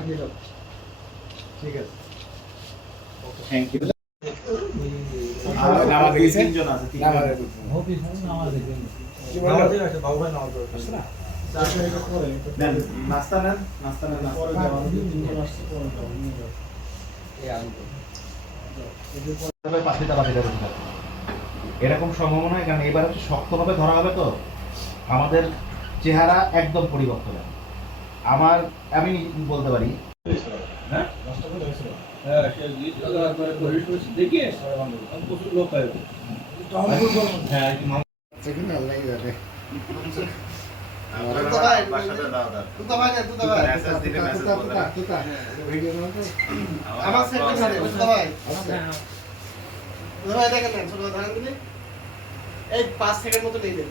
দিয়ে ঠিক আছে। থ্যাংক ইউ নাস্তা নেন নাস্তা নেন। এরকম সম্ভাবনা কারণ এবার হচ্ছে শক্তভাবে ধরা হবে তো? আমাদের চেহারা একদম পরিবর্তন। হবে। আমার আমি বলতে পারি। হ্যাঁ? দিলে এই পাঁচ সেকেন্ড মতো নিয়ে দেন।